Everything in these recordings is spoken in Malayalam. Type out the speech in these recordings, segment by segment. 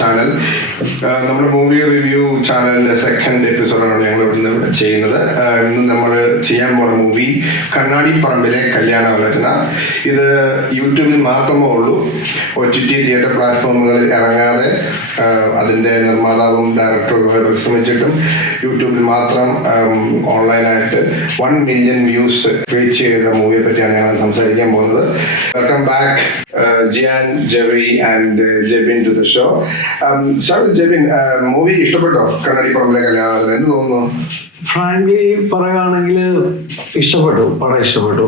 ചാനൽ. നമ്മുടെ മൂവി റിവ്യൂ ചാനലിൻ്റെ സെക്കൻഡ് എപ്പിസോഡാണ് ഞങ്ങൾ ഇവിടുന്ന് ചെയ്യുന്നത്. ഇന്ന് നമ്മൾ ചെയ്യാൻ പോകുന്ന മൂവി കണ്ണാടിപ്പറമ്പിലെ കല്യാണാലോചന. ഇത് യൂട്യൂബിൽ മാത്രമേ ഉള്ളൂ. OTT തിയേറ്റർ പ്ലാറ്റ്ഫോമുകളിൽ ഇറങ്ങാതെ അതിൻ്റെ നിർമ്മാതാവും ഡയറക്ടറും പരിശ്രമിച്ചിട്ടും യൂട്യൂബിൽ മാത്രം ഓൺലൈനായിട്ട് 1 മില്യൺ വ്യൂസ് റീച്ച് ചെയ്ത മൂവിയെ പറ്റിയാണ് ഞങ്ങൾ സംസാരിക്കാൻ പോകുന്നത്. Welcome back Jian, Jerry and Jebin to the show. Jebin, movie ഇഷ്ടപ്പെട്ടോ? കണ്ണാടിപ്പറമ്പിലെ കല്യാണം എന്ത് തോന്നുന്നു? ഫ്രാങ്ക്ലി പറയുകയാണെങ്കിൽ പടം ഇഷ്ടപ്പെട്ടു.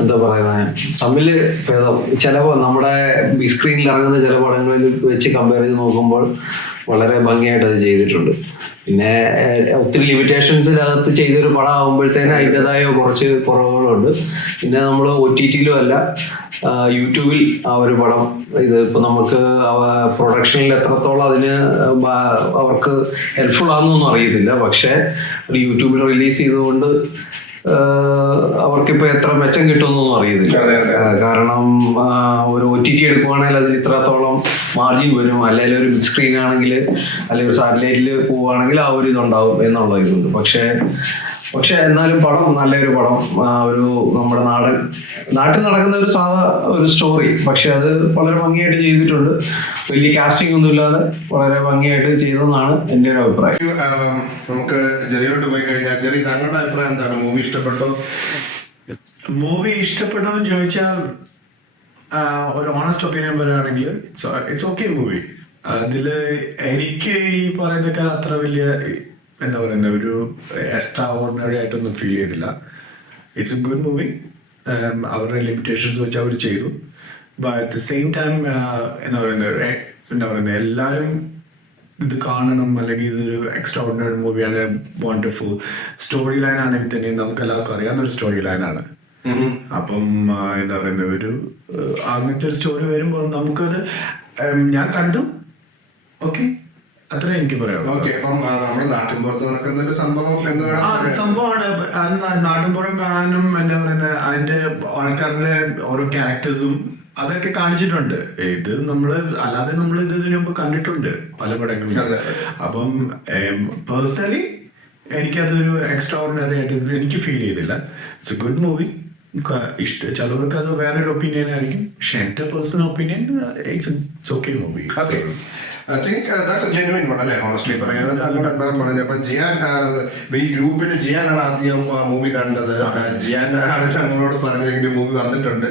എന്താ പറയുന്നത്, തമ്മില് ഭേദം ചില നമ്മുടെ സ്ക്രീനിൽ ഇറങ്ങുന്ന ചില പടങ്ങളിൽ വെച്ച് കമ്പയർ ചെയ്ത് നോക്കുമ്പോൾ വളരെ ഭംഗിയായിട്ട് അത് ചെയ്തിട്ടുണ്ട്. പിന്നെ ഒത്തിരി ലിമിറ്റേഷൻസിനകത്ത് ചെയ്തൊരു പടം ആകുമ്പോഴത്തേന് അതിൻ്റെതായ കുറച്ച് കുറവുകളുണ്ട്. പിന്നെ നമ്മൾ OTTയിലും അല്ല, യൂട്യൂബിൽ ആ ഒരു പടം ഇത് ഇപ്പം നമുക്ക് പ്രൊഡക്ഷനിൽ എത്രത്തോളം അതിന് അവർക്ക് ഹെൽപ്ഫുൾ ആണെന്നൊന്നും അറിയത്തില്ല. പക്ഷേ ഒരു യൂട്യൂബിൽ റിലീസ് ചെയ്തുകൊണ്ട് അവർക്കിപ്പോൾ എത്ര മെച്ചം കിട്ടുമെന്നൊന്നും അറിയത്തില്ല. കാരണം ഒരു OTT എടുക്കുവാണെങ്കിൽ അതിന് ഇത്രത്തോളം മാർജിൻ വരും. അല്ലെങ്കിൽ ഒരു ബിഗ് സ്ക്രീൻ ആണെങ്കിൽ അല്ലെങ്കിൽ ഒരു സാറ്റലൈറ്റിൽ പോവുകയാണെങ്കിൽ ആ ഒരു ഇതുണ്ടാവും എന്നുള്ള ഇതുണ്ട്. പക്ഷെ എന്നാലും പടം നല്ലൊരു പടം. ഒരു നമ്മുടെ നാട്ടിൽ നടക്കുന്ന ഒരു ഒരു സ്റ്റോറി, പക്ഷെ അത് വളരെ ഭംഗിയായിട്ട് ചെയ്തിട്ടുണ്ട്. വലിയ കാസ്റ്റിംഗ് ഒന്നും ഇല്ലാതെ വളരെ ഭംഗിയായിട്ട് ചെയ്തതെന്നാണ് എൻ്റെ ഒരു അഭിപ്രായം. നമുക്ക് ജെറിയോട്ട് പോയി കഴിഞ്ഞാൽ, ജെറി, താങ്കളുടെ അഭിപ്രായം എന്താണ്? മൂവി ഇഷ്ടപ്പെട്ടോ? മൂവി ഇഷ്ടപ്പെട്ടോ എന്ന് ചോദിച്ചാൽ ഒരു ഓണസ്റ്റ് ഒപ്പീനിയൻ പറയുകയാണെങ്കിൽ ഇറ്റ്സ് ഓക്കെ മൂവി. അതില് എനിക്ക് ഈ പറയുന്നതൊക്കെ അത്ര വലിയ എന്താ പറയുന്നത്, ഒരു എക്സ്ട്രാ ഓർഡിനറി ആയിട്ടൊന്നും ഫീൽ ചെയ്തില്ല. It's A good movie. അവരുടെ ലിമിറ്റേഷൻസ് വെച്ച് അവർ ചെയ്തു. But at the same time എന്താ പറയുന്നത് എല്ലാവരും ഇത് കാണണം, അല്ലെങ്കിൽ ഇതൊരു എക്സ്ട്രാ ഓർഡിനറി മൂവിയാണ്, വണ്ടർഫുൾ സ്റ്റോറി ലൈൻ ആണെങ്കിൽ തന്നെ നമുക്ക് എല്ലാവർക്കും അറിയാവുന്ന ഒരു സ്റ്റോറി ലൈനാണ്. അപ്പം എന്താ പറയുന്നത്, ഒരു അങ്ങനത്തെ ഒരു സ്റ്റോറി വരുമ്പോൾ നമുക്കത് ഞാൻ കണ്ടു, ഓക്കെ, അത്രേ എനിക്ക് പറയാനുള്ളൂ. നമ്മുടെ നാട്ടിൻപുറത്ത് നടക്കുന്ന ഒരു സംഭവമാണ്. നാട്ടിൻപുറം കാണാനും എന്താ പറയുന്നത്, അതിന്റെ ആൾക്കാരുടെ ഓരോ ക്യാരക്ടേഴ്സും അതൊക്കെ കാണിച്ചിട്ടുണ്ട്. ഇത് അല്ലാതെ നമ്മൾ ഇതിനു മുമ്പ് കണ്ടിട്ടുണ്ട് പല പടങ്ങളിലും. അപ്പം പേഴ്സണലി എനിക്കതൊരു എക്സ്ട്രാ ഓർഡിനറി ആയിട്ട് എനിക്ക് ഫീൽ ചെയ്തില്ല. It's A good movie. ചിലവർക്ക് അത് വേറൊരു ഒപ്പീനിയൻ ആയിരിക്കും. പക്ഷെ എൻ്റെ personal opinion it's okay movie. I think that's a genuine one, അല്ലേ? ഹോണസ്റ്റ്ലി പറയുന്നത് പറഞ്ഞു. അപ്പം ജിയാൻ, ഈ ഗ്രൂപ്പിൽ ജിയാനാണ് ആദ്യം മൂവി കണ്ടത്. ജിയാൻ ആണ് ഞങ്ങളോട് പറഞ്ഞതെങ്കിൽ മൂവി വന്നിട്ടുണ്ട്.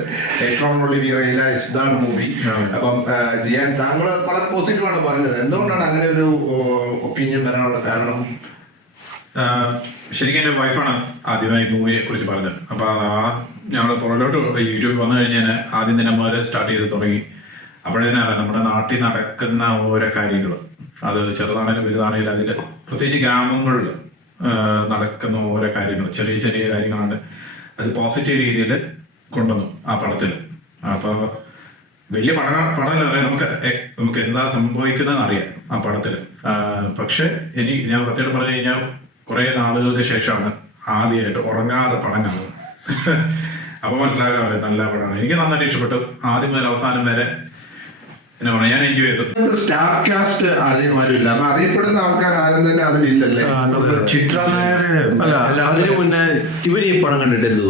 ഇതാണ് മൂവി. അപ്പം ജിയാൻ, താങ്കൾ വളരെ പോസിറ്റീവാണ് പറഞ്ഞത്. എന്തുകൊണ്ടാണ് അങ്ങനെ ഒരു ഒപ്പീനിയൻ വരാനുള്ള കാരണം? ശരിക്കും എൻ്റെ വൈഫാണ് ആദ്യമായി മൂവിയെ കുറിച്ച് പറഞ്ഞത്. അപ്പോൾ ഞങ്ങൾ പുറകിലോട്ട് യൂട്യൂബിൽ വന്നു കഴിഞ്ഞാൽ ആദ്യം തന്നെ മുതൽ സ്റ്റാർട്ട് ചെയ്ത് തുടങ്ങി. അപ്പോഴേനാണ് നമ്മുടെ നാട്ടിൽ നടക്കുന്ന ഓരോ കാര്യങ്ങൾ, അത് ചെറുതാണെങ്കിലും വലുതാണെങ്കിലും അതിൽ പ്രത്യേകിച്ച് ഗ്രാമങ്ങളിൽ നടക്കുന്ന ഓരോ കാര്യങ്ങൾ, ചെറിയ ചെറിയ കാര്യങ്ങളാണ് അത് പോസിറ്റീവ് രീതിയിൽ കൊണ്ടുവന്നു ആ പടത്തിൽ. അപ്പോൾ വലിയ പടമല്ല പറയാം, നമുക്ക് എന്താ സംഭവിക്കുന്നതെന്ന് അറിയാം ആ പടത്തിൽ. പക്ഷെ ഞാൻ പ്രത്യേകം പറഞ്ഞു കഴിഞ്ഞാൽ കുറേ നാളുകൾക്ക് ശേഷമാണ് ആദ്യമായിട്ട് ഉറങ്ങാതെ പടം കാണുന്നത്. അപ്പോൾ മനസ്സിലാകാതെ നല്ല പടമാണ്. എനിക്ക് നന്നായിട്ട് ഇഷ്ടപ്പെട്ടു. ആദ്യം മുതൽ അവസാനം വരെ ഞാൻ എൻജോയ് ചെയ്തു. സ്റ്റാർ കാസ്റ്റ് ആരെയുമാരില്ല, അപ്പൊ അറിയപ്പെടുന്ന ആൾക്കാർ ആരും തന്നെ അതിലില്ലല്ലേ? ചിത്ര നായർ അല്ല, അതിന് മുന്നേ ഇവർ ഈ പടം കണ്ടിട്ടില്ല.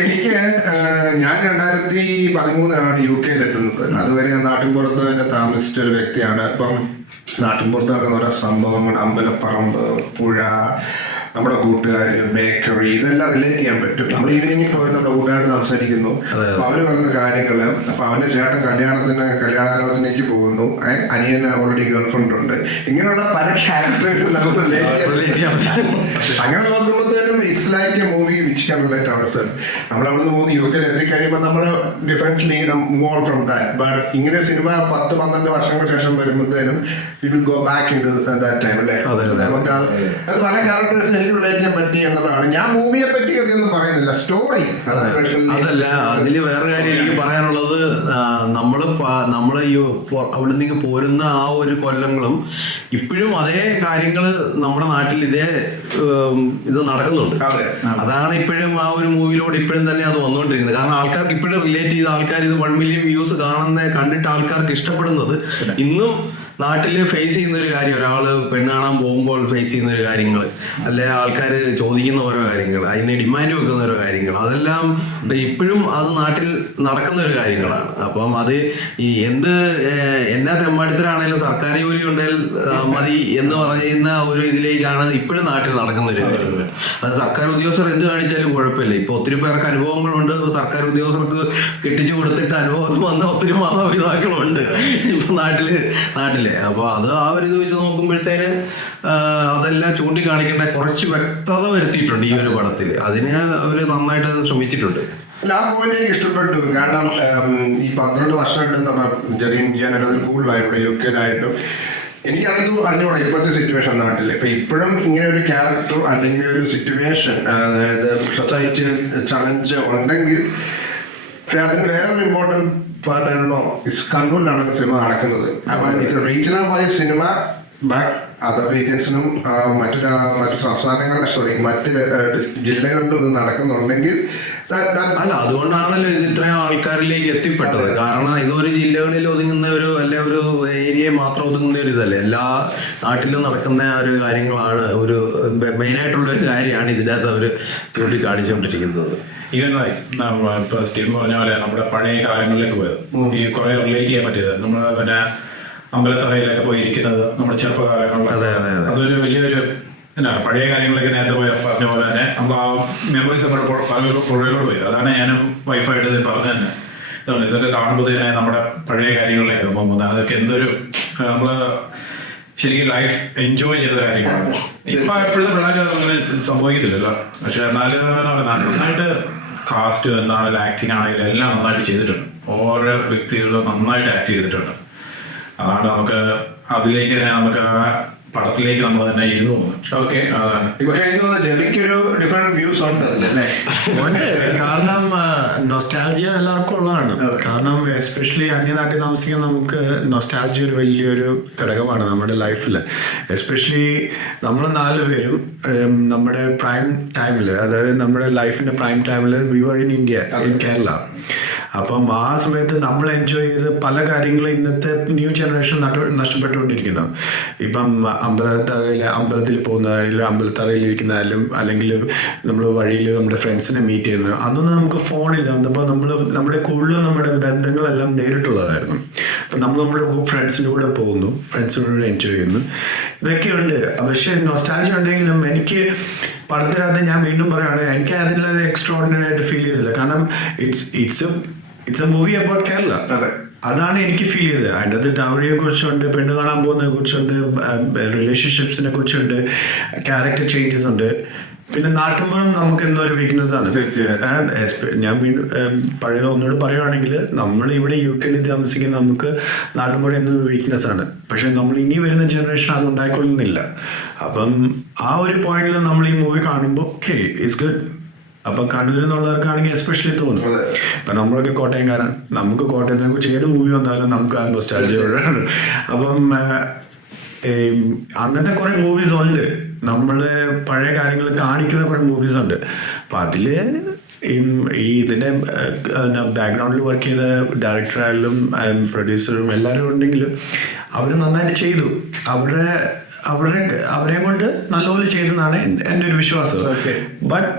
എനിക്ക് ഞാൻ 2013 UK എത്തുന്നത്. അതുവരെ നാട്ടിൻപുറത്ത് തന്നെ താമസിച്ച ഒരു വ്യക്തിയാണ്. അപ്പം നാട്ടിൻപുറത്ത് നടക്കുന്ന ഓരോ സംഭവങ്ങൾ, അമ്പലപ്പറമ്പ്, പുഴ, നമ്മുടെ കൂട്ടുകാർ, ബേക്കറി, ഇതെല്ലാം റിലേറ്റ് ചെയ്യാൻ പറ്റും. നമ്മൾ ഈവനിങ്ങിൽ പോയി നമ്മുടെ കൂട്ടുകാരോട് സംസാരിക്കുന്നു. അപ്പൊ അവര് പറയുന്ന കാര്യങ്ങള്, അപ്പൊ അവന്റെ ചേട്ടൻ കല്യാണാലോചനയ്ക്ക് പോകുന്നു, അനിയന് ഓൾറെഡി ഗേൾഫ്രണ്ട് ഉണ്ട്. ഇങ്ങനെയുള്ള പല ക്യാരക്ടേഴ്സും നമുക്ക് റിലേറ്റ് ചെയ്യാൻ പറ്റും. അങ്ങനെ നോക്കുമ്പോഴത്തേനും it's like a movie which can relate ourself. നമ്മളവിടുന്ന് പോകുന്ന UK എത്തിക്കഴിയുമ്പോൾ നമ്മൾ differently move on from that. But ഇങ്ങനെ സിനിമ 10-12 വർഷങ്ങൾക്ക് ശേഷം വരുമ്പോഴത്തേനും we will go back into that time, അല്ലേ? നമുക്ക് അത് പല ക്യാരക്ടേഴ്സും എനിക്ക് റിലേറ്റ് ചെയ്യാൻ പറ്റി എന്നുള്ളതാണ്. ഞാൻ മൂവിയെ പറ്റി അതൊന്നും പറയുന്നില്ല, സ്റ്റോറി അതല്ല. അതില് വേറെ കാര്യം എനിക്ക് പറയാനുള്ളത്, നമ്മള് ഈ അവിടെ നിന്ന് പോരുന്ന ആ ഒരു കൊല്ലങ്ങളും ഇപ്പോഴും അതേ കാര്യങ്ങൾ നമ്മുടെ നാട്ടിൽ ഇത് നടക്കുന്നുണ്ട്. അതാണ് ഇപ്പോഴും ആ ഒരു മൂവിയിലൂടെ ഇപ്പോഴും തന്നെ അത് വന്നുകൊണ്ടിരിക്കുന്നത്. കാരണം ആൾക്കാർക്ക് ഇപ്പോഴും റിലേറ്റ് ചെയ്ത ആൾക്കാർ ഇത് 1 മില്യൺ വ്യൂസ് കണ്ടിട്ട് ആൾക്കാർക്ക് ഇഷ്ടപ്പെടുന്നത് ഇന്നും നാട്ടില് ഫേസ് ചെയ്യുന്ന ഒരു കാര്യം. ഒരാള് പെണ്ണ് കാണാൻ പോകുമ്പോൾ ഫേസ് ചെയ്യുന്ന ഒരു കാര്യങ്ങൾ, അല്ലെ ആൾക്കാർ ചോദിക്കുന്ന ഓരോ കാര്യങ്ങൾ, അതിന് ഡിമാൻഡ് വെക്കുന്ന ഓരോ കാര്യങ്ങൾ, അതെല്ലാം ഇപ്പോഴും അത് നാട്ടിൽ നടക്കുന്ന ഒരു കാര്യങ്ങളാണ്. അപ്പം അത് ഈ എന്നാ തെമ്മാടിത്തരാണേലും സർക്കാർ ജോലി ഉണ്ടെങ്കിൽ മതി എന്ന് പറയുന്ന ഒരു ഇതിലേക്കാണ് ഇപ്പോഴും നാട്ടിൽ നടക്കുന്ന ഒരു കാര്യം. അത് സർക്കാർ ഉദ്യോഗസ്ഥർ എന്ത് കാണിച്ചാലും കുഴപ്പമില്ല. ഇപ്പൊ ഒത്തിരി പേർക്ക് അനുഭവങ്ങളുണ്ട്. സർക്കാർ ഉദ്യോഗസ്ഥർക്ക് കെട്ടിച്ചു കൊടുത്തിട്ട് അനുഭവം വന്ന ഒത്തിരി മാതാപിതാക്കളുണ്ട് ഇപ്പൊ നാട്ടില്. അപ്പൊ അത് ആ ഒരു ഇത് വെച്ച് നോക്കുമ്പോഴത്തേന് അതെല്ലാം ചൂണ്ടിക്കാണിക്കേണ്ട കുറച്ച് വ്യക്തത വരുത്തിയിട്ടുണ്ട് ഈ ഒരു പടത്തിൽ. അതിന് അവര് നന്നായിട്ട് ശ്രമിച്ചിട്ടുണ്ട്. ആ പോയിന്റ് എനിക്ക് ഇഷ്ടപ്പെട്ടു. കാരണം ഈ 12 വർഷമായിട്ട് നമ്മൾ ജനറൽ കൂടുതലായിട്ട് UK-ലായിട്ടും എനിക്കത് അറിഞ്ഞൂടാ ഇപ്പോഴത്തെ സിറ്റുവേഷൻ നാട്ടിൽ. ഇപ്പോഴും ഇങ്ങനെ ഒരു ക്യാരക്ടർ അല്ലെങ്കിൽ ഒരു സിറ്റുവേഷൻ, അതായത് സൊസൈറ്റിയിൽ ചലഞ്ച് ഉണ്ടെങ്കിൽ, പക്ഷെ അതിന് വേറൊരു ഇമ്പോർട്ടൻറ്റ് പാർട്ടാണോ കണ്ണൂരിലാണ് സിനിമ നടക്കുന്നത്. അപ്പം it's regional wise cinema, but other റീജിയൻസിനും മറ്റു സംസ്ഥാനങ്ങളിൽ മറ്റ് ജില്ലകളിലും ഇത് നടക്കുന്നുണ്ടെങ്കിൽ അല്ല, അതുകൊണ്ടാണല്ലോ ഇത് ഇത്രയും ആൾക്കാരിലേക്ക് എത്തിപ്പെട്ടത്. കാരണം ഇതൊരു ജില്ലകളിൽ ഒതുങ്ങുന്ന ഒരു ഏരിയയെ മാത്രം ഒതുങ്ങുന്ന ഒരു ഇതല്ല, എല്ലാ നാട്ടിലും നടക്കുന്ന ഒരു കാര്യങ്ങളാണ്. ഒരു മെയിനായിട്ടുള്ള ഒരു കാര്യമാണ് ഇതിൻ്റെ അകത്ത് അവർ ചൂണ്ടിക്കാണിച്ചുകൊണ്ടിരിക്കുന്നത്. ഈവനായി ഇപ്പൊ സ്റ്റീവ് പറഞ്ഞ പോലെ നമ്മുടെ പഴയ കാലങ്ങളിലേക്ക് പോയത്, ഈ കുറെ റിലേറ്റ് ചെയ്യാൻ പറ്റിയത്, നമ്മൾ പിന്നെ അമ്പലത്തറയിലൊക്കെ പോയിരിക്കുന്നത് നമ്മുടെ ചെറുപ്പകാലങ്ങളിൽ, അതൊരു വലിയൊരു പഴയ കാര്യങ്ങളൊക്കെ നേരത്തെ പോയി പറഞ്ഞ പോലെ തന്നെ നമ്മൾ ആ മെമ്മറീസ് നമ്മുടെ പുഴയിലോട്ട് പോയി. അതാണ് ഞാനും വൈഫായിട്ട് ഇത് പറഞ്ഞു തന്നെ. ഇതൊക്കെ കാണുമ്പോൾ തന്നെ നമ്മുടെ പഴയ കാര്യങ്ങളിലേക്ക് പോകുന്നത്, അതൊക്കെ എന്തൊരു നമ്മള് ശരിക്കും ലൈഫ് എൻജോയ് ചെയ്ത കാര്യങ്ങളാണ്. ഇപ്പൊ എപ്പോഴത്തെ പിള്ളേർ അങ്ങനെ സംഭവിക്കത്തില്ലല്ലോ. പക്ഷെ എന്നാലും നന്നായിട്ട് കാസ്റ്റ് എന്താണെങ്കിലും ആക്ടിങ് ആണെങ്കിലും എല്ലാം നന്നായിട്ട് ചെയ്തിട്ടുണ്ട്. ഓരോ വ്യക്തികളും നന്നായിട്ട് ആക്ട് ചെയ്തിട്ടുണ്ട്. അതാണ് നമുക്ക് അതിലേക്ക് തന്നെ നമുക്ക് പടത്തിലേക്ക് നമ്മൾ തന്നെ ഇരുന്നു പോകുന്നു. ഓക്കെ, പക്ഷെ എനിക്ക് തോന്നുന്നു ജെറിക്കൊരു ഡിഫറെന്റ് വ്യൂസ് ഉണ്ട് അല്ലേ? കാരണം നൊസ്റ്റാൾജിയ എല്ലാവർക്കും ഉള്ളതാണ്. കാരണം എസ്പെഷ്യലി അന്യനാട്ടിൽ താമസിക്കാൻ നമുക്ക് നൊസ്റ്റാൾജിയ ഒരു വലിയൊരു ഘടകമാണ് നമ്മുടെ ലൈഫിൽ. എസ്പെഷ്യലി നമ്മൾ 4 പേരും നമ്മുടെ പ്രൈം ടൈമിൽ, അതായത് നമ്മുടെ ലൈഫിന്റെ പ്രൈം ടൈമിൽ we were in India, in Kerala. അപ്പം ആ സമയത്ത് നമ്മൾ എൻജോയ് ചെയ്ത് പല കാര്യങ്ങളും ഇന്നത്തെ ന്യൂ ജനറേഷൻ നഷ്ടപ്പെട്ടുകൊണ്ടിരിക്കുന്നു. ഇപ്പം അമ്പലത്തിൽ പോകുന്നതായാലും അമ്പലത്തറയിൽ ഇരിക്കുന്നതായാലും അല്ലെങ്കിൽ നമ്മൾ വഴിയിൽ നമ്മുടെ ഫ്രണ്ട്സിനെ മീറ്റ് ചെയ്യുന്നത്, അതൊന്നും നമുക്ക് ഫോണില്ല. അന്നപ്പോൾ നമ്മുടെ കൂടുതലും നമ്മുടെ ബന്ധങ്ങളെല്ലാം നേരിട്ടുള്ളതായിരുന്നു. അപ്പം നമ്മൾ നമ്മുടെ ഫ്രണ്ട്സിൻ്റെ കൂടെ പോകുന്നു, ഫ്രണ്ട്സിൻ്റെ കൂടെ എൻജോയ് ചെയ്യുന്നു, ഇതൊക്കെയുണ്ട്. പക്ഷേ നൊസ്റ്റാൾജിയ ഉണ്ടെങ്കിലും എനിക്ക് പടത്തിനകത്ത് ഞാൻ വീണ്ടും പറയുകയാണ്, എനിക്ക് അതിലൊരു എക്സ്ട്രോർഡിനറി ആയിട്ട് ഫീൽ ചെയ്തില്ല. കാരണം it's A movie about Kerala. അതാണ് എനിക്ക് ഫീൽ ചെയ്തത്. അതിൻ്റെ അത് ഡൗറിയെ കുറിച്ചുണ്ട്, പെണ്ണ് കാണാൻ പോകുന്നതിനെ കുറിച്ചുണ്ട്, റിലേഷൻഷിപ്സിനെ കുറിച്ചുണ്ട്, ക്യാരക്ടർ ചേഞ്ചസ് ഉണ്ട്. പിന്നെ നാട്ടുമ്പുറം നമുക്ക് എന്തൊരു വീക്ക്നെസ് ആണ്. ഞാൻ വീണ്ടും പഴയ ഒന്നുകൂടെ പറയുവാണെങ്കിൽ, നമ്മൾ ഇവിടെ UK-ൽ താമസിക്കുന്ന നമുക്ക് നാട്ടുമ്പുറം എന്നൊരു വീക്ക്നെസ് ആണ്. പക്ഷെ നമ്മൾ ഇനി വരുന്ന ജനറേഷൻ അത് ഉണ്ടായിക്കൊള്ളുന്നില്ല. അപ്പം ആ ഒരു പോയിന്റിൽ നമ്മൾ ഈ മൂവി കാണുമ്പോൾ ഓക്കെ ഇറ്റ്സ് ഗുഡ്. അപ്പം കണ്ണൂരിൽ നിന്നുള്ളവർക്കാണെങ്കിൽ എസ്പെഷ്യലി തോന്നും. ഇപ്പം നമ്മളൊക്കെ കോട്ടയംകാരാണ്, നമുക്ക് കോട്ടയത്തിനെ കുറിച്ച് ഏത് മൂവി വന്നാലും നമുക്ക് ആ നൊസ്റ്റാൾജിയ ഉള്ളതാണ്. അപ്പം അങ്ങനത്തെ കുറെ മൂവീസ് ഉണ്ട്, നമ്മള് പഴയ കാര്യങ്ങൾ കാണിക്കുന്ന കുറെ മൂവീസ് ഉണ്ട്. അപ്പം അതില് ഈ ഇതിന്റെ ബാക്ക്ഗ്രൗണ്ടിൽ വർക്ക് ചെയ്ത ഡയറക്ടറായാലും പ്രൊഡ്യൂസറും എല്ലാവരും ഉണ്ടെങ്കിലും അവർ നന്നായിട്ട് ചെയ്തു. അവരെ കൊണ്ട് നല്ലപോലെ ചെയ്തെന്നാണ് എൻ്റെ ഒരു വിശ്വാസം. But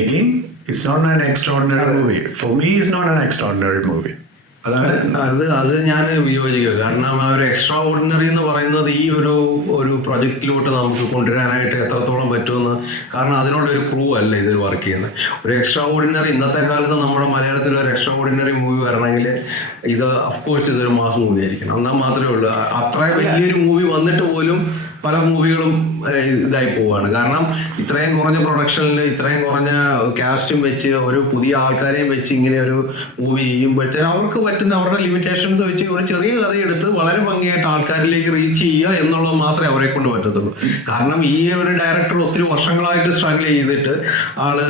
again, it's not an extraordinary movie. For me, it's not an extraordinary movie. അത് ഞാൻ വിയോജിക്കുക. കാരണം ആ ഒരു എക്സ്ട്രാ ഓർഡിനറി എന്ന് പറയുന്നത് ഈ ഒരു പ്രൊജക്റ്റിലോട്ട് നമുക്ക് കൊണ്ടുവരാനായിട്ട് എത്രത്തോളം പറ്റുമെന്ന്, കാരണം അതിനുള്ളൊരു ക്രൂ അല്ല ഇതിൽ വർക്ക് ചെയ്യുന്നത്. ഒരു എക്സ്ട്രാ ഓർഡിനറി ഇന്നത്തെ കാലത്ത് നമ്മുടെ മലയാളത്തിൽ ഒരു എക്സ്ട്രാ ഓർഡിനറി മൂവി വരണമെങ്കിൽ ഇത് അഫ്കോഴ്സ് ഇതൊരു മാസ് മൂവി ആയിരിക്കണം, എന്നാൽ മാത്രമേ ഉള്ളൂ. അത്ര വലിയൊരു മൂവി വന്നിട്ട് പോലും പല മൂവികളും ഇതായി പോവാണ്. കാരണം ഇത്രയും കുറഞ്ഞ പ്രൊഡക്ഷനിൽ ഇത്രയും കുറഞ്ഞ കാസ്റ്റും വെച്ച് ഒരു പുതിയ ആൾക്കാരെയും വെച്ച് ഇങ്ങനെ ഒരു മൂവി ചെയ്യുമ്പോഴത്തേക്കും അവർക്ക് പറ്റുന്ന അവരുടെ ലിമിറ്റേഷൻസ് വെച്ച് ഒരു ചെറിയ കഥയെടുത്ത് വളരെ ഭംഗിയായിട്ട് ആൾക്കാരിലേക്ക് റീച്ച് ചെയ്യുക എന്നുള്ളത് മാത്രമേ അവരെ കൊണ്ട് പറ്റത്തുള്ളൂ. കാരണം ഈ ഒരു ഡയറക്ടർ ഒത്തിരി വർഷങ്ങളായിട്ട് സ്ട്രഗിൾ ചെയ്തിട്ട് ആള്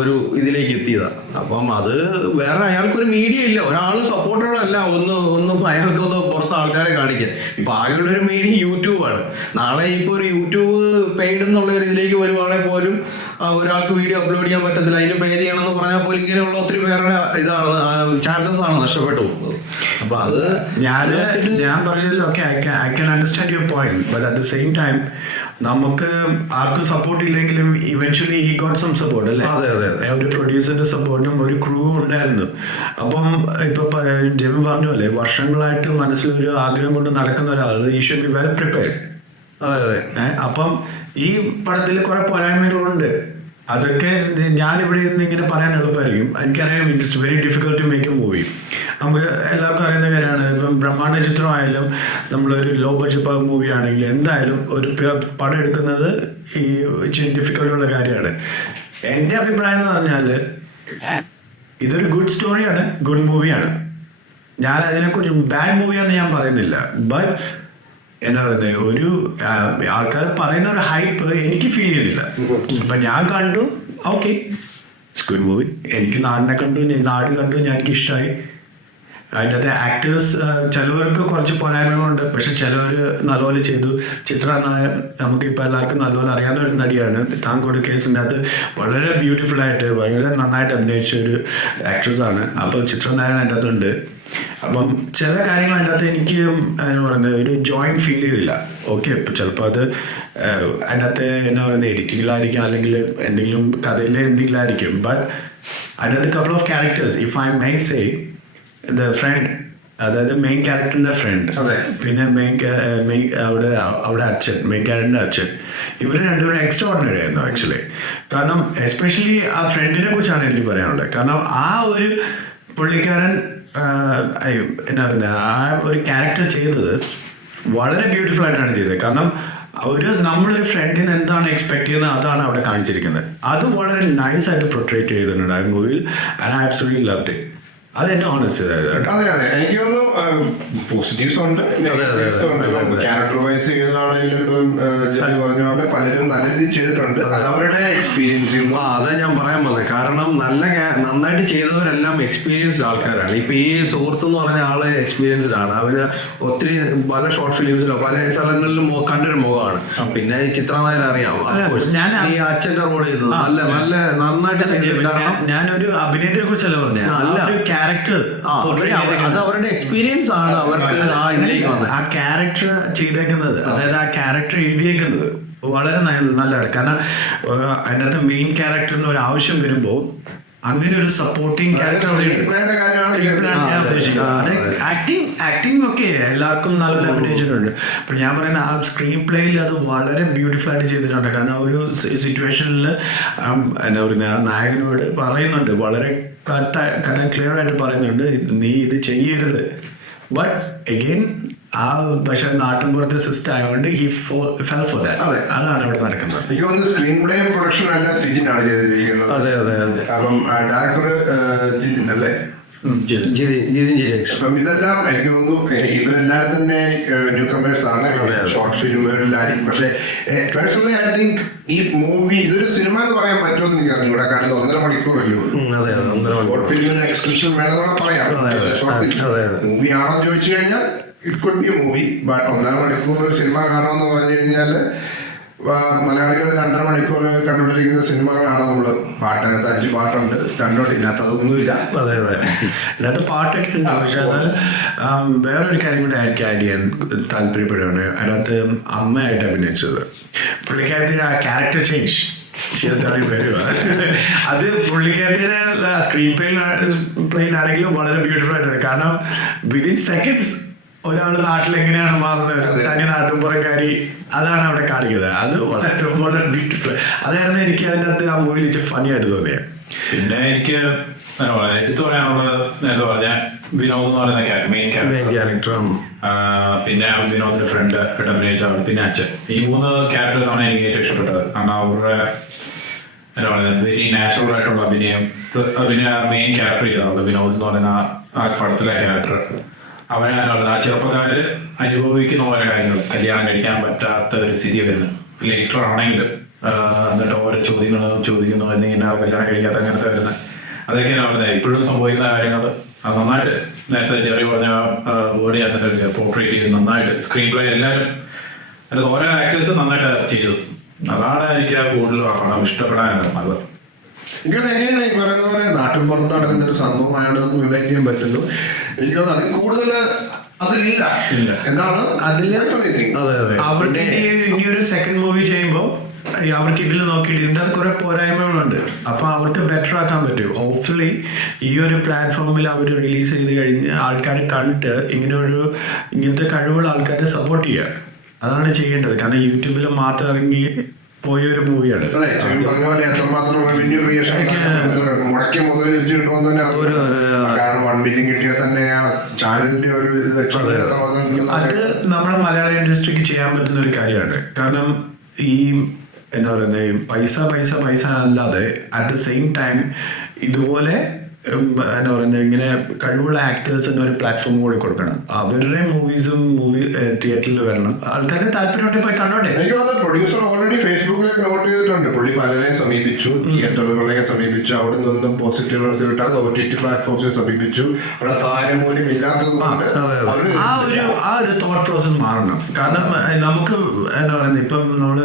ഒരു ഇതിലേക്ക് എത്തിയതാണ്. അപ്പം അത് വേറെ അയാൾക്കൊരു മീഡിയ ഇല്ല, ഒരാൾ സപ്പോർട്ടറല്ല ഒന്നും അയാൾക്ക് ഒന്ന് പുറത്ത് ആൾക്കാരെ കാണിക്കാൻ. ഇപ്പൊ ആകെയുള്ളൊരു മീഡിയ യൂട്യൂബാണ്. നാളെ ഇപ്പൊ ഒരു യൂട്യൂബ് പെയ്ഡ് എന്നുള്ള ഒരു ഇതിലേക്ക് വരുവാണെങ്കിൽ പോലും ഒരാൾക്ക് വീഡിയോ അപ്ലോഡ് ചെയ്യാൻ പറ്റത്തില്ല, അതിന് പേ ചെയ്യണമെന്ന് പറഞ്ഞാൽ പോലും ഇങ്ങനെയുള്ള ഒത്തിരി പേരുടെ ഇതാണ് ചാൻസസ് ആണ് നഷ്ടപ്പെട്ടു പോകുന്നത്. അപ്പൊ അത് ഞാൻ പറഞ്ഞതിൽ okay I can understand your point, but at the same time നമുക്ക് ആർക്കും സപ്പോർട്ട് ഇല്ലെങ്കിലും eventually he got some support അല്ലേ. ഒരു പ്രൊഡ്യൂസറിന്റെ സപ്പോർട്ടും ഒരു ക്രൂവും ഉണ്ടായിരുന്നു. അപ്പം ഇപ്പൊ ജെമി പറഞ്ഞു അല്ലേ, വർഷങ്ങളായിട്ട് മനസ്സിലൊരു ആഗ്രഹം കൊണ്ട് നടക്കുന്ന ഒരാൾ ഈ ഷുഡ് ബി വെൽ പ്രിപ്പയർഡ്. അപ്പം ഈ പടത്തിൽ കുറെ പോരായ്മകളുണ്ട്. അതൊക്കെ ഞാനിവിടെ നിന്ന് ഇങ്ങനെ പറയാൻ എളുപ്പമായിരിക്കും. എനിക്കറിയാം it's very difficult to make a movie. നമുക്ക് എല്ലാവർക്കും അറിയുന്ന കാര്യമാണ്. ഇപ്പം ബ്രഹ്മാണ്ഡ ചിത്രമായാലും നമ്മളൊരു ലോ ബഡ്ജറ്റ് മൂവി ആണെങ്കിൽ എന്തായാലും ഒരു പടം എടുക്കുന്നത് ഈ ഡിഫിക്കൽട്ടുള്ള കാര്യമാണ്. എൻ്റെ അഭിപ്രായം എന്ന് പറഞ്ഞാൽ ഇതൊരു ഗുഡ് സ്റ്റോറിയാണ്, ഗുഡ് മൂവിയാണ്. ഞാൻ അതിനെക്കുറിച്ച് ബാഡ് മൂവിയാണെന്ന് ഞാൻ പറയുന്നില്ല. ബട്ട് എന്താ പറയുന്നത്, ഒരു ആൾക്കാർ പറയുന്ന ഒരു ഹൈപ്പ് എനിക്ക് ഫീൽ ചെയ്തില്ല. അപ്പൊ ഞാൻ കണ്ടു, ഓക്കെ ഗുഡ് മൂവി. എനിക്ക് നാടിനെ കണ്ടു, നാട് കണ്ടു, എനിക്ക് ഇഷ്ടമായി. അതിൻ്റെ ആക്ടേഴ്സ് ചിലവർക്ക് കുറച്ച് പോരായ്മകളുണ്ട്, പക്ഷെ ചിലവർ നല്ലപോലെ ചെയ്തു. ചിത്ര നായർ നമുക്കിപ്പോൾ എല്ലാവർക്കും നല്ലപോലെ അറിയാവുന്ന ഒരു നടിയാണ്. താങ്കോട് കേസിൻ്റെ അകത്ത് വളരെ ബ്യൂട്ടിഫുൾ ആയിട്ട് വളരെ നന്നായിട്ട് അഭിനയിച്ച ഒരു ആക്ട്രസ് ആണ്. അപ്പോൾ ചിത്ര നായർ അതിൻ്റെ അകത്തുണ്ട്. അപ്പം ചില കാര്യങ്ങൾ അതിൻ്റെ അകത്ത് എനിക്ക് എന്താ പറയുന്നത് ഒരു ജോയിൻറ്റ് ഫീൽ ചെയ്തില്ല. ഓക്കെ, ഇപ്പം ചിലപ്പോൾ അത് അതിൻ്റെ അകത്ത് എന്നാ പറയുന്നത് എഡിറ്റിങ്ങിലായിരിക്കും, അല്ലെങ്കിൽ എന്തെങ്കിലും കഥയിലെ എന്തെങ്കിലുമായിരിക്കും. ബട്ട് അതിൻ്റെ അകത്ത് couple of characters, if I may say the friend, അതായത് മെയിൻ ക്യാരക്ടറിന്റെ ഫ്രണ്ട്, പിന്നെ അവിടെ അച്ഛൻ, മെയിൻ ക്യാരക്ടറിന്റെ അച്ഛൻ, ഇവർ രണ്ടുപേരും എക്സ്ട്രാ ഓർഡിനറി ആയിരുന്നു ആക്ച്വലി. കാരണം എസ്പെഷ്യലി ആ ഫ്രണ്ടിനെ കുറിച്ചാണ് എനിക്ക് പറയാനുള്ളത്. കാരണം ആ ഒരു പുള്ളിക്കാരൻ എന്നാ പറയുന്നത് ആ ഒരു ക്യാരക്ടർ ചെയ്തത് വളരെ ബ്യൂട്ടിഫുൾ ആയിട്ടാണ് ചെയ്തത്. കാരണം നമ്മളൊരു ഫ്രണ്ടിൽ നിന്ന് എന്താണ് എക്സ്പെക്ട് ചെയ്യുന്നത് അതാണ് അവിടെ കാണിച്ചിരിക്കുന്നത്. അത് വളരെ നൈസായിട്ട് പ്രൊട്രേറ്റ് ചെയ്തിട്ടുണ്ട് ആ മൂവിയിൽ. And I absolutely loved it. അതെന്നെ ഓണസ്റ്റ്. അതെ, എനിക്ക് തോന്നുന്നു പോസിറ്റീവ്സ് ഉണ്ട്, നെഗറ്റീവ്സ് ഉണ്ട്. ക്യാരക്ടർ വൈസ് ചെയ്തതാണെങ്കിലും പറഞ്ഞ പോലെ പലരും നല്ല രീതിയിൽ ചെയ്തിട്ടുണ്ട്. അത് അവരുടെ എക്സ്പീരിയൻസ്. അതാ ഞാൻ പറയാൻ പോകുന്നത്. കാരണം നന്നായിട്ട് ചെയ്തവരെല്ലാം എക്സ്പീരിയൻസ്ഡ് ആൾക്കാരാണ്. ഇപ്പൊ ഈ സുഹൃത്ത് എന്ന് പറഞ്ഞ ആള് എക്സ്പീരിയൻസ്ഡ് ആണ്. അവര് ഒത്തിരി പല ഷോർട്ട് ഫിലിംസിലോ പല സ്ഥലങ്ങളിലും കണ്ടൊരു മുഖമാണ്. പിന്നെ ഈ ചിത്ര നായർ അറിയാം, ഈ അച്ഛന്റെ റോൾ ചെയ്തത് നന്നായിട്ട്. ഞാനൊരു അഭിനയത്തിനെ കുറിച്ചല്ല പറഞ്ഞ അത് അവരുടെ എക്സ്പീരിയൻസ് ആണ് അവർക്ക് ആ ക്യാരക്ടർ ചെയ്തേക്കുന്നത്, അതായത് ആ ക്യാരക്ടർ എഴുതിയേക്കുന്നത് വളരെ നല്ലതാണ്. കാരണം അതിനകത്ത് മെയിൻ ക്യാരക്ടറിന് ഒരു ആവശ്യം വരുമ്പോൾ അങ്ങനെ ഒരു സപ്പോർട്ടിങ് ക്യാരക്ടർ ആക്ടിങ് ഒക്കെ എല്ലാവർക്കും നല്ല അഭിനയിച്ചിട്ടുണ്ട്. അപ്പൊ ഞാൻ പറയുന്ന ആ സ്ക്രീൻ പ്ലേയിൽ അത് വളരെ ബ്യൂട്ടിഫുൾ ആയിട്ട് ചെയ്തിട്ടുണ്ട്. കാരണം ഒരു സിറ്റുവേഷനിൽ എന്താ പറയുക നായകനോട് പറയുന്നുണ്ട്, വളരെ ക്ലിയർ ആയിട്ട് പറയുന്നുണ്ട്, നീ ഇത് ചെയ്യരുത്. ബട്ട് അഗെയിൻ ആ പക്ഷെ നാട്ടിൻപുറത്തെ സിസ്റ്റം ആയതുകൊണ്ട് അതാണ് ഇവിടെ നടക്കുന്നത്. എനിക്ക് തോന്നുന്നു സ്ക്രീൻ പ്ലേ പ്രൊഡക്ഷൻ എല്ലാം സിജിനാണ് ചെയ്തിരിക്കുന്നത്. അതെ. അപ്പം ഡയറക്ടർ ജിതിൻ അല്ലേ? അപ്പം ഇതെല്ലാം എനിക്ക് തോന്നുന്നു ഇവരെല്ലാവരും തന്നെ ന്യൂ കമേഴ്സ് ആണ്, ഷോർട്ട് ഫിലിമുകളിലായിരിക്കും. പക്ഷേ പേഴ്സണലി ഐ തിങ്ക് ഈ മൂവി ഇതൊരു സിനിമ എന്ന് പറയാൻ പറ്റുമെന്ന് എനിക്ക് അറിഞ്ഞു. ഇവിടെ കണ്ടത് 1.5 മണിക്കൂറല്ലേ ഉള്ളൂ. ഷോർട്ട് ഫിലിമിന് എക്സ്ക്ലൂഷൻ വേണമെന്നുള്ള പറയാം. ഷോർട്ട് ഫിലിം മൂവി ആണോ ചോദിച്ചു കഴിഞ്ഞാൽ it could be A movie. But 1.5 മണിക്കൂർ ഒരു സിനിമ കാണണമെന്ന് പറഞ്ഞു കഴിഞ്ഞാൽ മലയാളികൾ 2.5 മണിക്കൂർ കണ്ടുകൊണ്ടിരിക്കുന്ന സിനിമകളാണ് നമ്മള്. പാട്ടിനകത്ത് 5 പാട്ടുണ്ട്, സ്റ്റണ്ടോട്ട് ഇതിനകത്ത് അതൊന്നുമില്ല. ഇതിനകത്ത് പാട്ടൊക്കെ ഉണ്ട്. പക്ഷെ അത് വേറൊരു കാര്യം കൂടെ എനിക്ക് ആഡ് ചെയ്യാൻ താല്പര്യപ്പെടുകയാണ്. അതിനകത്ത് അമ്മയായിട്ട് അഭിനയിച്ചത് പുള്ളിക്കാരത്തിന് ആ ക്യാരക്ടർ ചേഞ്ച് അത് പുള്ളിക്കാരത്തിന്റെ സ്ക്രീൻ പ്ലേയിലാണെങ്കിലും വളരെ ബ്യൂട്ടിഫുൾ ആയിട്ടുണ്ട്. കാരണം വിതിൻ സെക്കൻഡ്സ് ഒരാൾ നാട്ടിൽ എങ്ങനെയാണ് മാറുന്നത്, തനി നാട്ടുമ്പുറക്കാരി, അതാണ് അവിടെ കാണിക്കുന്നത്. അത് വളരെ ബ്യൂട്ടിഫുൾ. അതായിരുന്നു എനിക്ക് അതിൻ്റെ അകത്ത് ആ മൂവിയിൽ ഫണി ആയിട്ട് തോന്നിയത്. പിന്നെ എനിക്ക് എടുത്തു പറയാനുള്ളത് നേരത്തെ പറഞ്ഞ വിനോദ് എന്ന് പറയുന്ന മെയിൻ ക്യാരക്ടർ, പിന്നെ വിനോദിന്റെ ഫ്രണ്ട് അഭിനയിച്ച ആൾ, പിന്നെ അച്ഛൻ. ഈ 3 ക്യാരക്ടേഴ്സാണ് എനിക്ക് ഏറ്റവും ഇഷ്ടപ്പെട്ടത്. കാരണം അവരുടെ എന്താ പറയുന്നത് വെരി നാച്ചുറൽ ആയിട്ടുള്ള അഭിനയം. പിന്നെ മെയിൻ ക്യാരക്ടർ ചെയ്തത് വിനോദ് എന്ന് പറയുന്ന ആ പടത്തിലെ ക്യാരക്ടർ. അവനാണ് ആ ചെറുപ്പക്കാര് അനുഭവിക്കുന്ന ഓരോ കാര്യങ്ങൾ, കല്യാണം കഴിക്കാൻ പറ്റാത്ത ഒരു സ്ഥിതി വരുന്നത് ലേറ്റർ ആണെങ്കിൽ, എന്നിട്ട് ഓരോ ചോദ്യങ്ങൾ ചോദിക്കുന്നു, എന്നിങ്ങനെ കല്യാണം കഴിക്കാത്ത അങ്ങനത്തെ വരുന്നത്, അതൊക്കെയാണ് അവിടെ ഇപ്പോഴും സംഭവിക്കുന്ന കാര്യങ്ങൾ. അത് നന്നായിട്ട് നേരത്തെ ചെറിയ പറഞ്ഞ ബോഡി അതിനകത്ത് പോർട്രേറ്റ് ചെയ്ത് നന്നായിട്ട് സ്ക്രീൻ പ്ലേ എല്ലാവരും അതിൽ ഓരോ ആക്ടേഴ്സ് നന്നായിട്ട് ചെയ്തു. അതാണ് എനിക്ക് കൂടുതൽ പടം ഇഷ്ടപ്പെടാനുള്ളത്. എനിക്ക് എങ്ങനെയാണ് ഈ പറയുന്ന പോലെ നാട്ടിൻ പുറത്ത് നടക്കുന്ന ഒരു സംഭവമായോട് നമുക്ക് റിലേറ്റ് ചെയ്യാൻ പറ്റുന്നു. എനിക്ക് തോന്നുന്നു അതിൽ കൂടുതൽ അതിലില്ല. എന്താണ് അവർക്ക് ഇനി ഒരു സെക്കൻഡ് മൂവി ചെയ്യുമ്പോൾ അവർക്ക് ഇതിൽ നോക്കിയിട്ട് ഇതിൻ്റെ അത് കുറെ പോരായ്മകളുണ്ട്. അപ്പൊ അവർക്ക് ബെറ്റർ ആക്കാൻ പറ്റും. ഹോപ്പ്ഫുള്ളി ഈ ഒരു പ്ലാറ്റ്ഫോമിൽ അവർ റിലീസ് ചെയ്ത് കഴിഞ്ഞ് ആൾക്കാരെ കണ്ടിട്ട് ഇങ്ങനത്തെ കഴിവുള്ള ആൾക്കാരെ സപ്പോർട്ട് ചെയ്യുക. അതാണ് ചെയ്യേണ്ടത്. കാരണം യൂട്യൂബിൽ മാത്രം ഇറങ്ങി പോയ ഒരു മൂവിയാണ്. മുടക്കി മുതൽ തിരിച്ചു കിട്ടുമ്പോൾ തന്നെ കാരണം 1 മില്യൺ കിട്ടിയാൽ തന്നെ ആ ചാനലിന്റെ ഒരു ഇത് വെച്ചത് അത് നമ്മുടെ മലയാള ഇൻഡസ്ട്രിക്ക് ചെയ്യാൻ പറ്റുന്ന ഒരു കാര്യമാണ്. കാരണം ഈ എന്താ പറയുന്നത് പൈസ അല്ലാതെ അറ്റ് ദ സെയിം ടൈം ഇതുപോലെ എന്താ പറയുന്നത് ഇങ്ങനെ കഴിവുള്ള ആക്ടേഴ്സിന് ഒരു പ്ലാറ്റ്ഫോം കൂടി കൊടുക്കണം. അവരുടെ മൂവി തിയേറ്ററിൽ വരണം. ആൾക്കാർക്ക് താല്പര്യമായിട്ട് പോയി കണ്ടോട്ടെ. എനിക്ക് തോന്നുന്നത് പ്രൊഡ്യൂസർ ഓൾറെഡി ഫേസ്ബുക്കിലേക്ക് നോട്ട് ചെയ്തിട്ടുണ്ട്. പുള്ളി പലരെ സമീപിച്ചു, തിയേറ്ററുകളെ സമീപിച്ചു, അവിടെ നിന്നും പോസിറ്റീവ് റിസൾട്ട് അത് OTT പ്ലാറ്റ്ഫോംസിനെ സമീപിച്ചു. അവിടെ താരമൂല്യം ഇല്ലാത്തത് കൊണ്ട് ആ ഒരു തോട്ട് പ്രോസസ് മാറണം. കാരണം നമുക്ക് എന്താ പറയുന്നത് ഇപ്പം നമ്മള്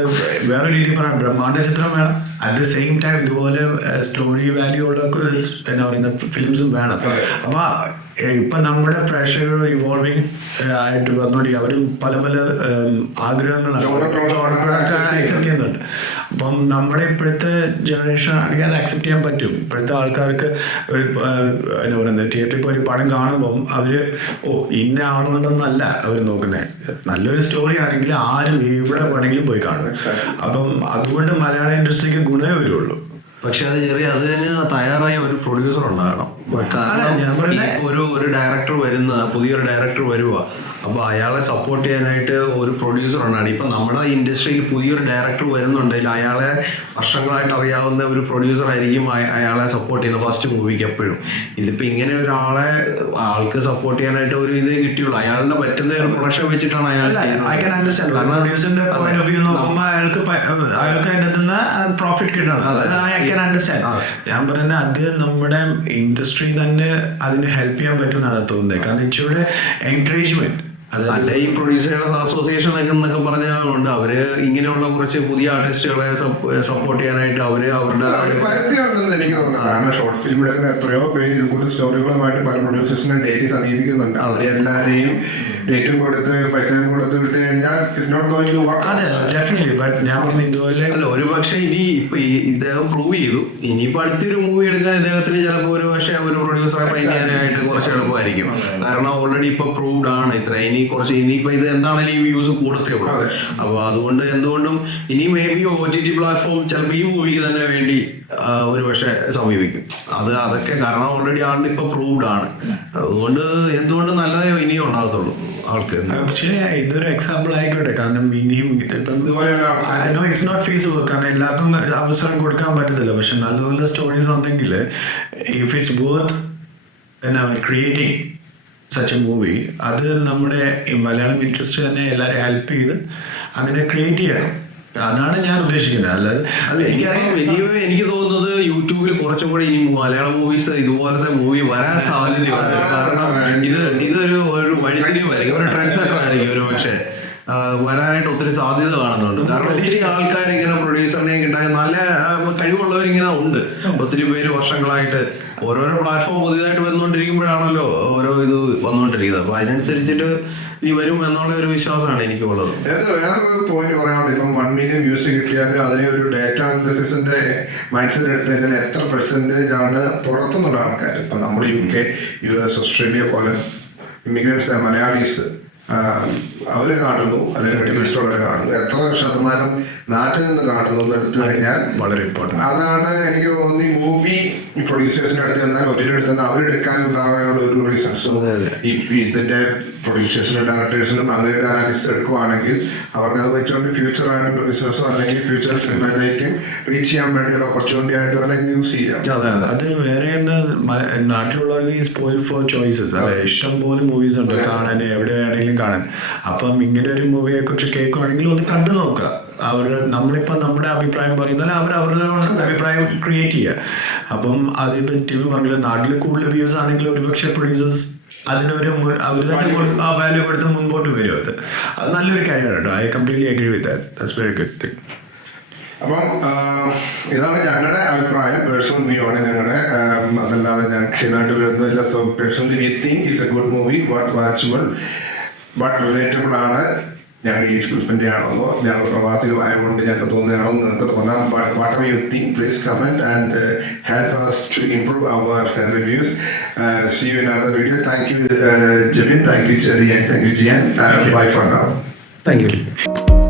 വേറെ രീതിയിൽ പറയാം, ബ്രഹ്മാണ്ഡ ചിത്രം വേണം, അറ്റ് ദ സെയിം ടൈം ഇതുപോലെ സ്റ്റോറി വാല്യൂ ഉള്ള എന്താ പറയുന്നത് ഫിലിംസും വേണം. അപ്പൊ ഇപ്പൊ നമ്മുടെ പ്രേക്ഷകർ ഇവോൾവിംഗ് ആയിട്ട് വന്നോണ്ടിരിക്കും. അവരും പല ആഗ്രഹങ്ങളാണ് അക്സെപ്റ്റ് ചെയ്യുന്നുണ്ട്. അപ്പം നമ്മുടെ ഇപ്പോഴത്തെ ജനറേഷൻ ആണെങ്കിൽ അത് അക്സെപ്റ്റ് ചെയ്യാൻ പറ്റും. ഇപ്പോഴത്തെ ആൾക്കാർക്ക് ഒരു എന്താ പറയുന്നത് തിയേറ്ററിൽ പോയി ഒരു പടം കാണുമ്പം അവര് ഇന്ന ആളുകളൊന്നല്ല അവർ നോക്കുന്നത്. നല്ലൊരു സ്റ്റോറി ആണെങ്കിൽ ആരും എവിടെ വേണമെങ്കിലും പോയി കാണും. അപ്പം അതുകൊണ്ട് മലയാള ഇൻഡസ്ട്രിക്ക് ഗുണമേ വരുള്ളൂ. പക്ഷെ അത് അതിന് തയ്യാറായ ഒരു പ്രൊഡ്യൂസർ ഉണ്ടാകണം. ഒരു ഡയറക്ടർ പുതിയൊരു ഡയറക്ടർ വരുക, അപ്പൊ അയാളെ സപ്പോർട്ട് ചെയ്യാനായിട്ട് ഒരു പ്രൊഡ്യൂസർ ഉണ്ടാണ്. ഇപ്പൊ നമ്മുടെ ഇൻഡസ്ട്രിയിൽ പുതിയൊരു ഡയറക്ടർ വരുന്നുണ്ടെങ്കിൽ അയാളെ വർഷങ്ങളായിട്ട് അറിയാവുന്ന ഒരു പ്രൊഡ്യൂസർ ആയിരിക്കും അയാളെ സപ്പോർട്ട് ചെയ്യുന്നത് ഫസ്റ്റ് മൂവിക്ക് എപ്പോഴും. ഇതിപ്പോ ഇങ്ങനെ ആൾക്ക് സപ്പോർട്ട് ചെയ്യാനായിട്ട് ഒരു ഇതേ കിട്ടിയുള്ളൂ. അയാളുടെ പറ്റുന്ന ഒരു പ്രൊഡക്ഷൻ വെച്ചിട്ടാണ് പ്രോഫിറ്റ് കിട്ടണം. ഞാൻ പറയുന്നത് അത് നമ്മുടെ ഇൻഡസ്ട്രി തന്നെ അതിന് ഹെൽപ്പ് ചെയ്യാൻ പറ്റുമെന്നാണ് തോന്നുന്നത്. കാരണം ഇച്ചിരി എൻകറേജ്മെന്റ് അല്ല ഈ പ്രൊഡ്യൂസേഴ്സ് അസോസിയേഷൻ എന്നൊക്കെ പറഞ്ഞുകൊണ്ട് അവര് ഇങ്ങനെയുള്ള കുറച്ച് പുതിയ ആർട്ടിസ്റ്റുകളെ സപ്പോർട്ട് ചെയ്യാനായിട്ട് അവരുടെ പരിധിയുണ്ടെന്ന് എനിക്ക് തോന്നുന്നു. കാരണം ഷോർട്ട് ഫിലിം എടുക്കുന്ന എത്രയോ പേര് ഇതുകൂടി സ്റ്റോറികളുമായിട്ട് പല പ്രൊഡ്യൂസേഴ്സിനെ ഡെയിലി സമീപിക്കുന്നുണ്ട്. അവരെല്ലാരെയും ഡേറ്റും കൊടുത്ത് പൈസയും കൊടുത്ത് വിട്ട് കഴിഞ്ഞാൽ it's not going to work. അതെ ഡെഫിനറ്റ്ലി. ബട്ട് ഞാൻ പറഞ്ഞ ഇതുപോലെ അല്ല, ഒരു പക്ഷേ ഇനി ഇപ്പൊ ഇദ്ദേഹം പ്രൂവ് ചെയ്തു, ഇനിയിപ്പോ അടുത്തൊരു മൂവി എടുക്കാൻ ഇദ്ദേഹത്തിന് ചിലപ്പോൾ ഒരു പക്ഷേ ഒരു പ്രൊഡ്യൂസറെ ഫൈൻഡ് ചെയ്യാനായിട്ട് കുറച്ച് എളുപ്പമായിരിക്കും. കാരണം ഓൾറെഡി ഇപ്പൊ പ്രൂവ്ഡ് ആണ് ഇത്ര. ഇനിയിപ്പോ ഇത് എന്താണെങ്കിലും ഈ വ്യൂസ് കൂടത്തേ ഉള്ളൂ. അപ്പൊ അതുകൊണ്ട് എന്തുകൊണ്ടും ഇനി മേ ബി OTT പ്ലാറ്റ്ഫോം ചിലപ്പോൾ ഈ മൂവിക്ക് തന്നെ വേണ്ടി ഒരു പക്ഷെ സമീപിക്കും. അതൊക്കെ കാരണം ഓൾറെഡി ആളിന് ഇപ്പൊ പ്രൂവ്ഡ് ആണ്. അതുകൊണ്ട് എന്തുകൊണ്ട് നല്ലതേ ഇനിയും ഉണ്ടാകത്തുള്ളൂ ആൾക്ക്. പക്ഷേ ഇതൊരു എക്സാമ്പിൾ ആയിക്കോട്ടെ. കാരണം ഇനിയും ഇറ്റ്സ് നോട്ട് ഫീസിബിൾ. കാരണം എല്ലാവർക്കും അവസരം കൊടുക്കാൻ പറ്റത്തില്ല. പക്ഷെ നല്ല നല്ല സ്റ്റോറീസ് ഉണ്ടെങ്കിൽ if it's worth creating such A movie, അത് നമ്മുടെ മലയാളം ഇൻഡസ്ട്രി തന്നെ എല്ലാവരും ഹെൽപ്പ് ചെയ്ത് അങ്ങനെ ക്രിയേറ്റ് ചെയ്യണം. അതാണ് ഞാൻ ഉദ്ദേശിക്കുന്നത്. അല്ലാതെ എനിക്ക് തോന്നുന്നത് യൂട്യൂബിൽ കുറച്ചും കൂടി ഇനി മലയാളം മൂവീസ് ഇതുപോലത്തെ മൂവി വരാൻ സാധ്യതയുണ്ട്. കാരണം ഇതൊരു വഴിതിരിവായിരിക്കും, ഒരു ട്രെൻഡ് സെറ്റർ ആയിരിക്കും ഒരു പക്ഷേ വരാനായിട്ട് ഒത്തിരി സാധ്യത കാണുന്നുണ്ട്. കാരണം ഒത്തിരി ആൾക്കാർ ഇങ്ങനെ പ്രൊഡ്യൂസറിനെയും കിട്ടാൻ നല്ല കഴിവുള്ളവരിങ്ങനെ ഉണ്ട്. ഒത്തിരി പേര് വർഷങ്ങളായിട്ട് ഓരോരോ പ്ലാറ്റ്ഫോം പുതിയതായിട്ട് വന്നുകൊണ്ടിരിക്കുമ്പോഴാണല്ലോ ഓരോ ഇത് വന്നുകൊണ്ടിരിക്കുന്നത്. അപ്പൊ അതിനനുസരിച്ചിട്ട് ഇനി വരും എന്നുള്ള ഒരു വിശ്വാസമാണ് എനിക്കുള്ളത്. വേറൊരു പോയിന്റ് പറയാനുണ്ട്. ഇപ്പം 1 മില്യൺ വ്യൂസ് കിട്ടിയാൽ അതിനെ ഒരു ഡേറ്റ അനാലിസിന്റെ മൈൻഡ് സെറ്റ് എടുത്ത് കഴിഞ്ഞാൽ എത്ര പെർസെന്റേജ് ആണ് പുറത്തുനിന്നുള്ള ആൾക്കാർ. ഇപ്പം നമ്മൾ UK, US, ഓസ്ട്രേലിയ പോലെ ഇമിഗ്രൻസ് മലയാളീസ് അവർ കാണുന്നു, അല്ലെങ്കിൽ വെട്ടിലിസ്റ്റുള്ളവർ കാണുന്നു, എത്ര ശതമാനം നാട്ടിൽ നിന്ന് കാണുന്നു എന്ന് എടുത്തു കഴിഞ്ഞാൽ വളരെ ഇമ്പോർട്ടൻറ്റ്. അതാണ് എനിക്ക് തോന്നുന്നു ഈ മൂവി പ്രൊഡ്യൂസേഴ്സിന്റെ അടുത്ത് ചെന്നാൽ ഒരിടത്ത് നിന്ന് അവരെടുക്കാനുണ്ടാകാനുള്ള ഒരു റീസൺസ്. ഇതിന്റെ പ്രൊഡ്യൂസേഴ്സിനും ഡയറക്ടേഴ്സിനും അവരുടെ അനാലിസിസ് എടുക്കുവാണെങ്കിൽ അവർക്ക് അത് വെച്ചുകൊണ്ട് ഫ്യൂച്ചർ ആയിട്ട് ബിസിനസ്സോ അല്ലെങ്കിൽ ഫ്യൂച്ചർ ഫിലിമിലേക്കും റീച്ച് ചെയ്യാൻ വേണ്ടി ഒരു ഓപ്പർച്യൂണിറ്റി ആയിട്ട് വേണമെങ്കിൽ യൂസ് ചെയ്യാം. അത് വേറെ എന്താ, നാട്ടിലുള്ളവർക്ക് ഈ സ്പോയിൽ ഫോർ ചോയ്സസ്, അല്ലെ, ഇഷ്ടം പോലെ മൂവീസ് ഉണ്ട് കാണാൻ, എവിടെയാണെങ്കിലും കാണാൻ. അപ്പം ഇങ്ങനെ ഒരു മൂവിയെ കുറിച്ച് കേൾക്കുവാണെങ്കിൽ ഒന്ന് കണ്ടു നോക്കുക. നമ്മളിപ്പോൾ നമ്മുടെ അഭിപ്രായം പറയുന്നാൽ അവരുടെ അഭിപ്രായം ക്രിയേറ്റ് ചെയ്യുക. അപ്പം അതിപ്പോൾ ടിവി പറഞ്ഞില്ല, നാട്ടിൽ കൂടുതൽ വ്യൂസ് ആണെങ്കിൽ ഒരുപക്ഷെ പ്രൊഡ്യൂസേഴ്സ് അതിനൊരു അവർ തന്നെ ആ വാല്യൂ കൊടുത്ത് മുമ്പോട്ട് വരും. അത് നല്ലൊരു കാര്യമാണ് കേട്ടോ. I completely agree with that. That's very good thing. അപ്പം ഇതാണ് ഞങ്ങളുടെ അഭിപ്രായം, പേഴ്സണൽ വ്യൂ ആണ് ഞങ്ങളുടെ. അതല്ലാതെ ഞാൻ ക്ഷീണമായിട്ട് വരുന്നില്ല. So personally we think it's A good movie, watchable but relatable ആണ്. ഞങ്ങളുടെ ഏജ് ഗ്രൂപ്പിൻ്റെ ആണെന്നോ ഞങ്ങൾ പ്രവാസികളായതുകൊണ്ട് ഞങ്ങൾക്ക് തോന്നുകയാണോ നിങ്ങൾക്ക് തോന്നാം. What ever you think please comment and help us to improve our reviews. See you in another video. Thank you, Jibin. Thank you, Jerry, and thank you, Jian. Bye for now. Thank you.